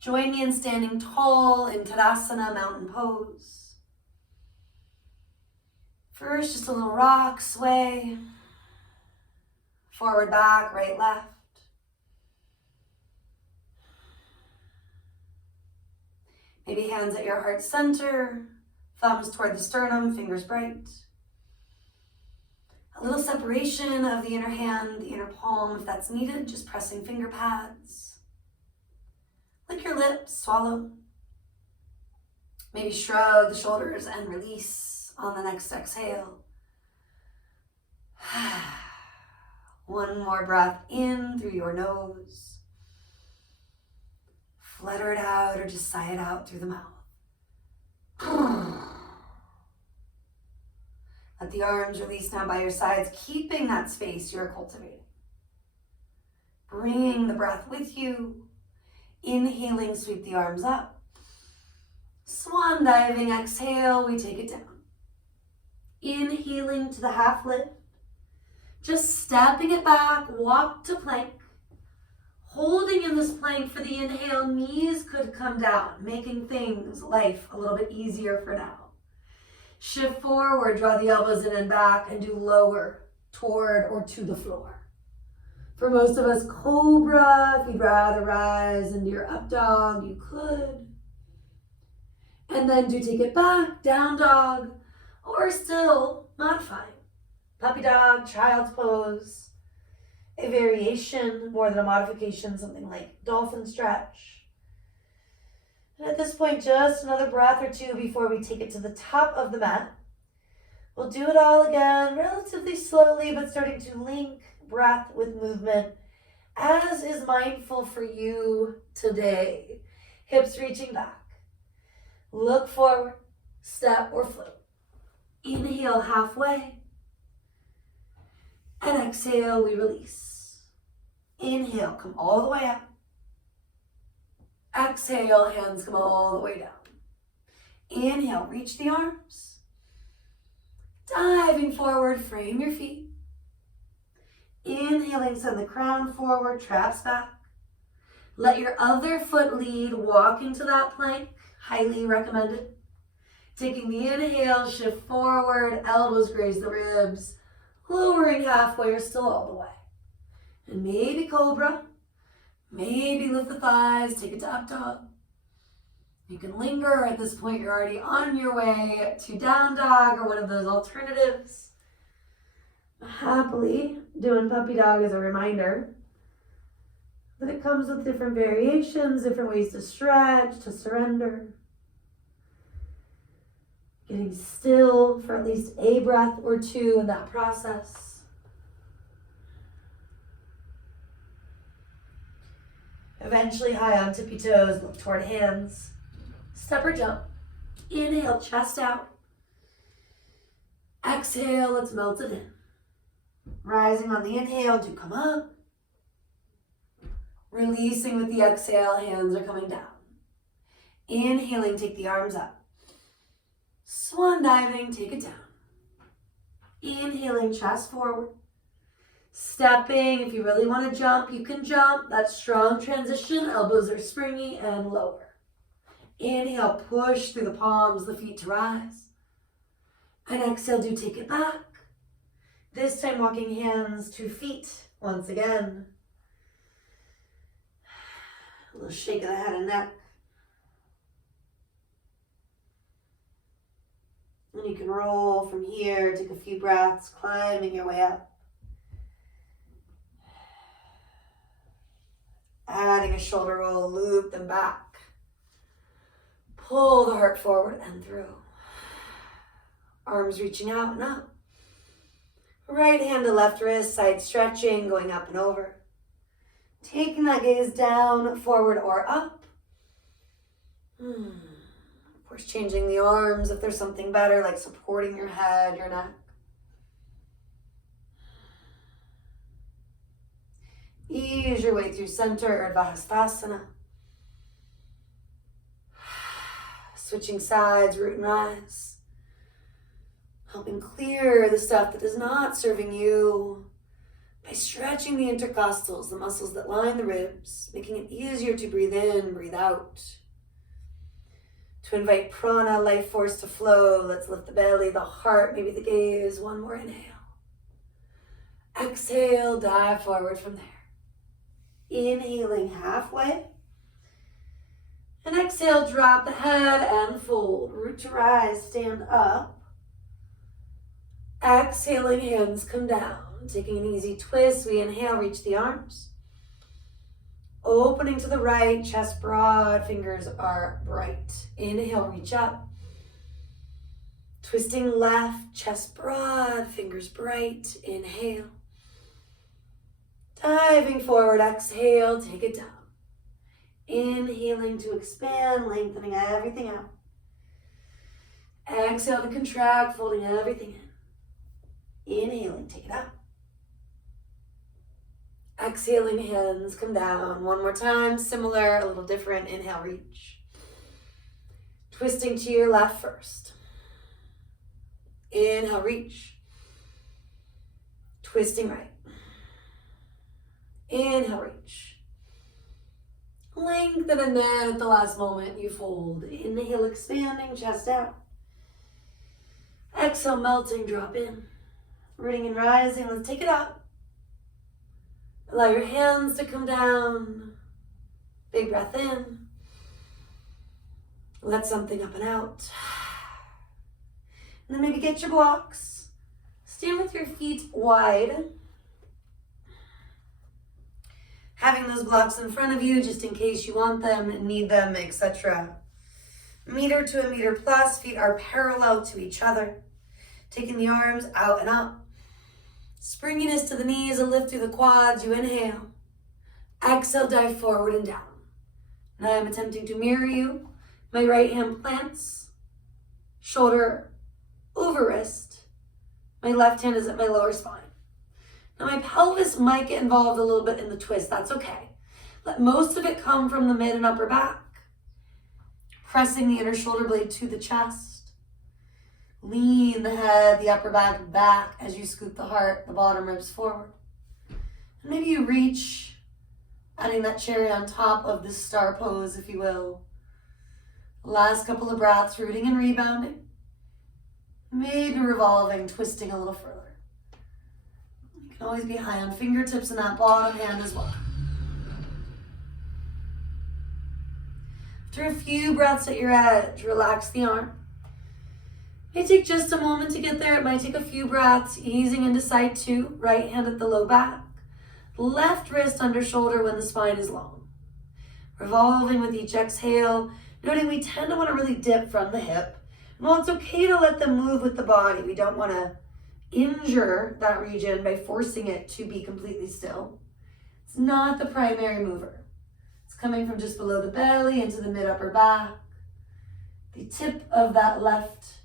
Join me in standing tall in Tadasana, mountain pose. First, just a little rock sway. Forward, back, right, left. Maybe hands at your heart center, thumbs toward the sternum, fingers bright. A little separation of the inner hand, the inner palm, if that's needed, just pressing finger pads. Lick your lips, swallow. Maybe shrug the shoulders and release on the next exhale. One more breath in through your nose. Flutter it out or just sigh it out through the mouth. Let the arms release now by your sides, keeping that space you're cultivating. Bringing the breath with you. Inhaling, sweep the arms up. Swan diving, exhale, we take it down. Inhaling to the half lift. Just stepping it back, walk to plank. Holding in this plank for the inhale, knees could come down, making life a little bit easier for now. Shift forward, draw the elbows in and back, and do lower toward or to the floor. For most of us, cobra. If you'd rather rise into your up dog, you could. And then do take it back, down dog, or still modifying. Puppy dog, child's pose. A variation more than a modification, something like dolphin stretch. And at this point, just another breath or two before we take it to the top of the mat. We'll do it all again, relatively slowly, but starting to link breath with movement, as is mindful for you today. Hips reaching back. Look forward, step or float. Inhale halfway. And exhale, we release. Inhale, come all the way up. Exhale, hands come all the way down. Inhale, reach the arms. Diving forward, frame your feet. Inhaling, send the crown forward, traps back. Let your other foot lead, walk into that plank, highly recommended. Taking the inhale, shift forward, elbows graze the ribs, lowering halfway or still all the way. And maybe cobra, maybe lift the thighs, take it to up dog. You can linger. At this point, you're already on your way to down dog or one of those alternatives. Happily doing puppy dog as a reminder that it comes with different variations, different ways to stretch, to surrender. Getting still for at least a breath or two in that process. Eventually high on tippy toes, look toward hands. Step or jump. Inhale, chest out. Exhale, let's melt it in. Rising on the inhale, do come up. Releasing with the exhale, hands are coming down. Inhaling, take the arms up. Swan diving, take it down. Inhaling, chest forward. Stepping, if you really want to jump, you can jump. That strong transition, elbows are springy and lower. Inhale, push through the palms, the feet to rise. And exhale, do take it back. This time walking hands to feet once again. A little shake of the head and neck. And you can roll from here, take a few breaths, climbing your way up. Adding a shoulder roll, loop them back. Pull the heart forward and through. Arms reaching out and up. Right hand to left wrist, side stretching, going up and over. Taking that gaze down, forward or up. Of course, changing the arms if there's something better, like supporting your head, your neck. Ease your way through center, Urdhva Hastasana. Switching sides, root and rise. Helping clear the stuff that is not serving you. by stretching the intercostals, the muscles that line the ribs, making it easier to breathe in, breathe out. To invite prana, life force to flow, let's lift the belly, the heart, maybe the gaze. One more inhale. Exhale, dive forward from there. Inhaling halfway. And exhale, drop the head and fold. Root to rise, stand up. Exhaling, hands come down. Taking an easy twist, we inhale, reach the arms. Opening to the right, chest broad, fingers are bright. Inhale, reach up. Twisting left, chest broad, fingers bright. Inhale. Diving forward, exhale, take it down. Inhaling to expand, lengthening everything out. Exhale to contract, folding everything in. Inhaling, take it out. Exhaling, hands come down. One more time, similar, a little different. Inhale, reach. Twisting to your left first. Inhale, reach. Twisting right. Inhale, reach. Lengthen, and then at the last moment, you fold. Inhale, expanding, chest out. Exhale, melting, drop in. Rooting and rising, let's take it up. Allow your hands to come down. Big breath in. Let something up and out. And then maybe get your blocks. Stand with your feet wide. Having those blocks in front of you just in case you want them, need them, etc. Meter to a meter plus, feet are parallel to each other. Taking the arms out and up. Springiness to the knees and lift through the quads. You inhale. Exhale, dive forward and down. Now I'm attempting to mirror you. My right hand plants. Shoulder over wrist. My left hand is at my lower spine. Now my pelvis might get involved a little bit in the twist. That's okay. Let most of it come from the mid and upper back. Pressing the inner shoulder blade to the chest. Lean the head, the upper back as you scoop the heart, the bottom ribs forward. And maybe you reach, adding that cherry on top of this star pose, if you will. Last couple of breaths, rooting and rebounding. Maybe revolving, twisting a little further. You can always be high on fingertips in that bottom hand as well. After a few breaths at your edge, relax the arm. It may take just a moment to get there. It might take a few breaths, easing into side two, right hand at the low back. Left wrist under shoulder when the spine is long. Revolving with each exhale, noting we tend to want to really dip from the hip. And while it's okay to let them move with the body, we don't want to injure that region by forcing it to be completely still. It's not the primary mover. It's coming from just below the belly into the mid-upper back. The tip of that left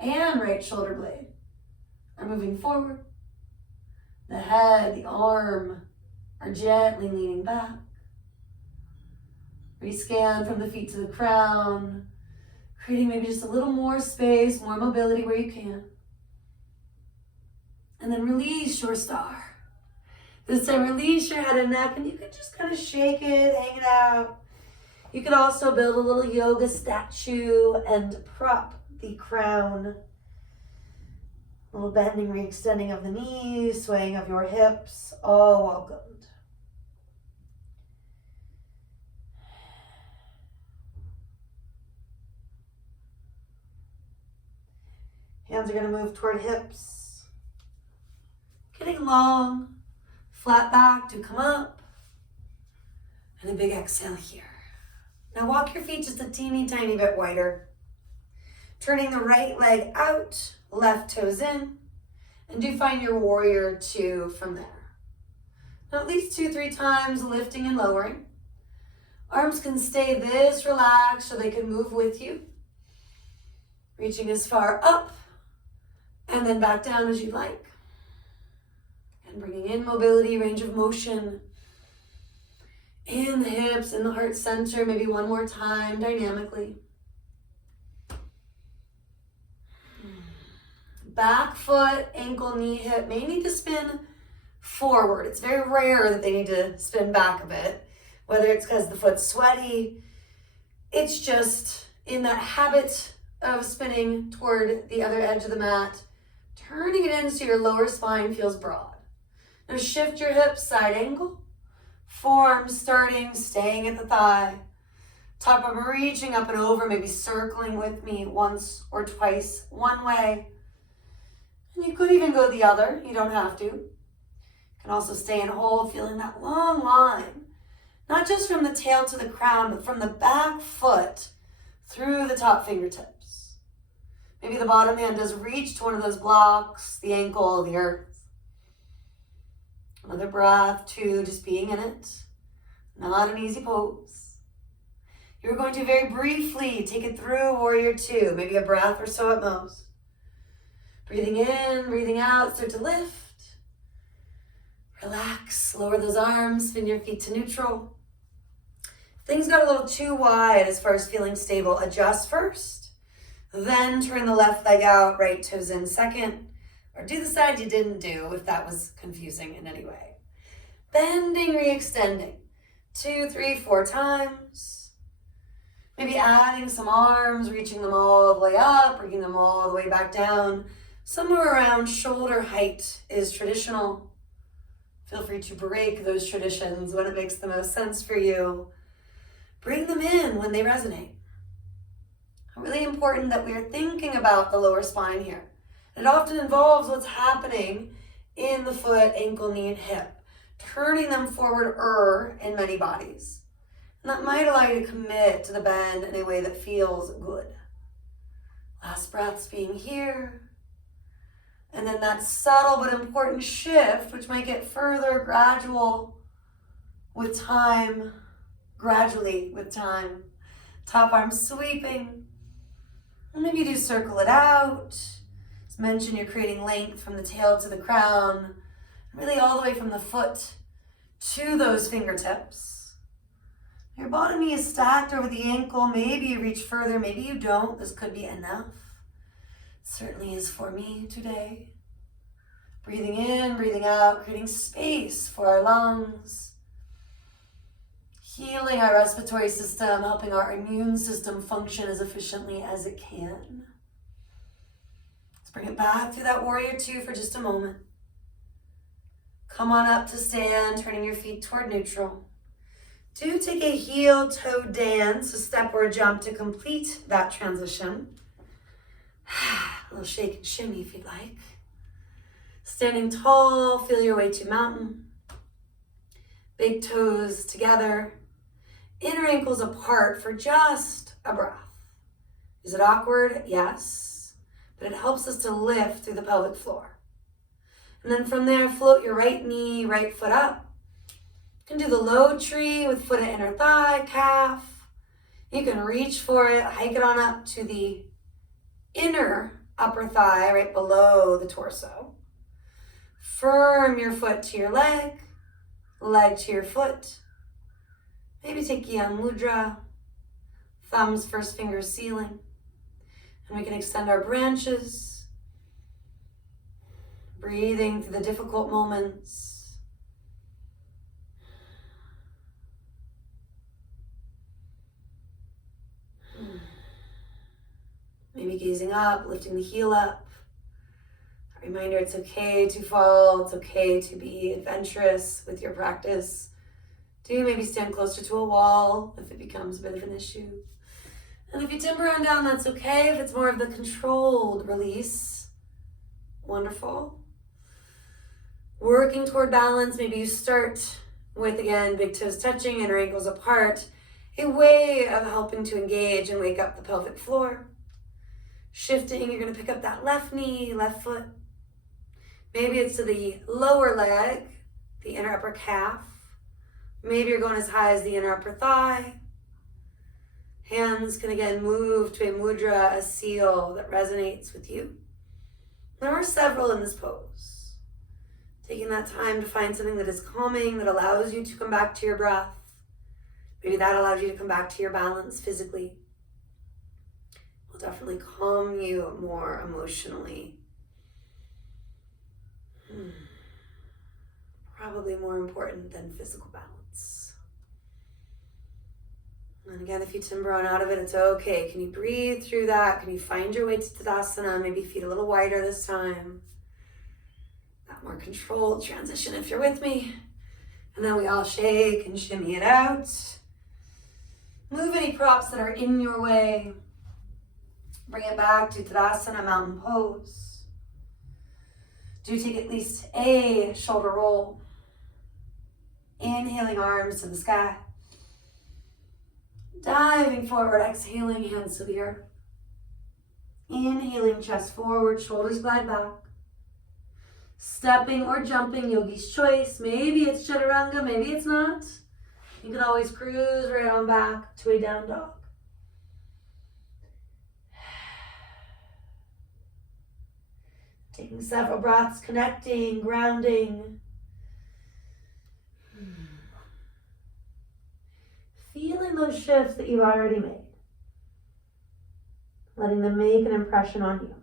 and right shoulder blade are moving forward. The head, the arm are gently leaning back. Rescan from the feet to the crown, creating maybe just a little more space, more mobility where you can. And then release your star. This time release your head and neck, and you can just kind of shake it, hang it out. You could also build a little yoga statue and prop the crown. A little bending, re-extending of the knees, swaying of your hips, all welcomed. Hands are going to move toward hips. Getting long, flat back to come up. And a big exhale here. Now walk your feet just a teeny tiny bit wider. Turning the right leg out, left toes in, and do find your warrior two from there. Now at least 2-3 times lifting and lowering. Arms can stay this relaxed so they can move with you. Reaching as far up and then back down as you'd like. And bringing in mobility, range of motion in the hips, in the heart center, maybe one more time dynamically. Back foot, ankle, knee, hip may need to spin forward. It's very rare that they need to spin back a bit, whether it's because the foot's sweaty. It's just in that habit of spinning toward the other edge of the mat, turning it in so your lower spine feels broad. Now shift your hips, side angle. Forearms starting, staying at the thigh. Top arm reaching up and over, maybe circling with me once or twice, one way. And you could even go the other, you don't have to. You can also stay and hold, feeling that long line. Not just from the tail to the crown, but from the back foot through the top fingertips. Maybe the bottom hand does reach to one of those blocks, the ankle, the earth. Another breath, 2, just being in it. Not an easy pose. You're going to very briefly take it through Warrior 2, maybe a breath or so at most. Breathing in, breathing out, start to lift. Relax, lower those arms, spin your feet to neutral. If things got a little too wide as far as feeling stable, adjust first. Then turn the left leg out, right toes in second. Or do the side you didn't do if that was confusing in any way. Bending, re-extending. 2, 3, 4 times. Maybe adding some arms, reaching them all the way up, bringing them all the way back down. Somewhere around shoulder height is traditional. Feel free to break those traditions when it makes the most sense for you. Bring them in when they resonate. Really important that we are thinking about the lower spine here. It often involves what's happening in the foot, ankle, knee, and hip, turning them forward in many bodies. And that might allow you to commit to the bend in a way that feels good. Last breaths being here. And then that subtle but important shift, which might get further gradual with time, gradually with time. Top arm sweeping. And maybe you do circle it out. Mention you're creating length from the tail to the crown, really all the way from the foot to those fingertips. Your bottom knee is stacked over the ankle. Maybe you reach further, maybe you don't. This could be enough. It certainly is for me today. Breathing in, breathing out, creating space for our lungs. Healing our respiratory system, helping our immune system function as efficiently as it can. Let's bring it back through that Warrior 2 for just a moment. Come on up to stand, turning your feet toward neutral. Do take a heel-toe dance, a step or a jump to complete that transition. A little shake and shimmy if you'd like. Standing tall, feel your way to mountain. Big toes together. Inner ankles apart for just a breath. Is it awkward? Yes. But it helps us to lift through the pelvic floor. And then from there, float your right knee, right foot up. You can do the low tree with foot at inner thigh, calf. You can reach for it, hike it on up to the inner upper thigh, right below the torso. Firm your foot to your leg to your foot. Maybe take Gyan Mudra, thumbs, first fingers ceiling. And we can extend our branches, breathing through the difficult moments. Maybe gazing up, lifting the heel up. A reminder, it's okay to fall, it's okay to be adventurous with your practice. Do maybe stand closer to a wall if it becomes a bit of an issue. And if you timber on down, that's okay. If it's more of the controlled release, wonderful. Working toward balance, maybe you start with, again, big toes touching, inner ankles apart. A way of helping to engage and wake up the pelvic floor. Shifting, you're going to pick up that left knee, left foot. Maybe it's to the lower leg, the inner upper calf. Maybe you're going as high as the inner upper thigh. Hands can again move to a mudra, a seal that resonates with you. There are several in this pose. Taking that time to find something that is calming, that allows you to come back to your breath. Maybe that allows you to come back to your balance physically. Will definitely calm you more emotionally. probably more important than physical balance. And again, if you timber on out of it, it's okay. Can you breathe through that? Can you find your way to Tadasana? Maybe feet a little wider this time. That more controlled transition if you're with me. And then we all shake and shimmy it out. Move any props that are in your way. Bring it back to Tadasana, mountain pose. Do take at least a shoulder roll. Inhaling, arms to the sky. Diving forward, exhaling, hands to the earth. Inhaling, chest forward, shoulders glide back. Stepping or jumping, yogi's choice. Maybe it's chaturanga, maybe it's not. You can always cruise right on back to a down dog. Taking several breaths, connecting, grounding. Feeling those shifts that you've already made. Letting them make an impression on you.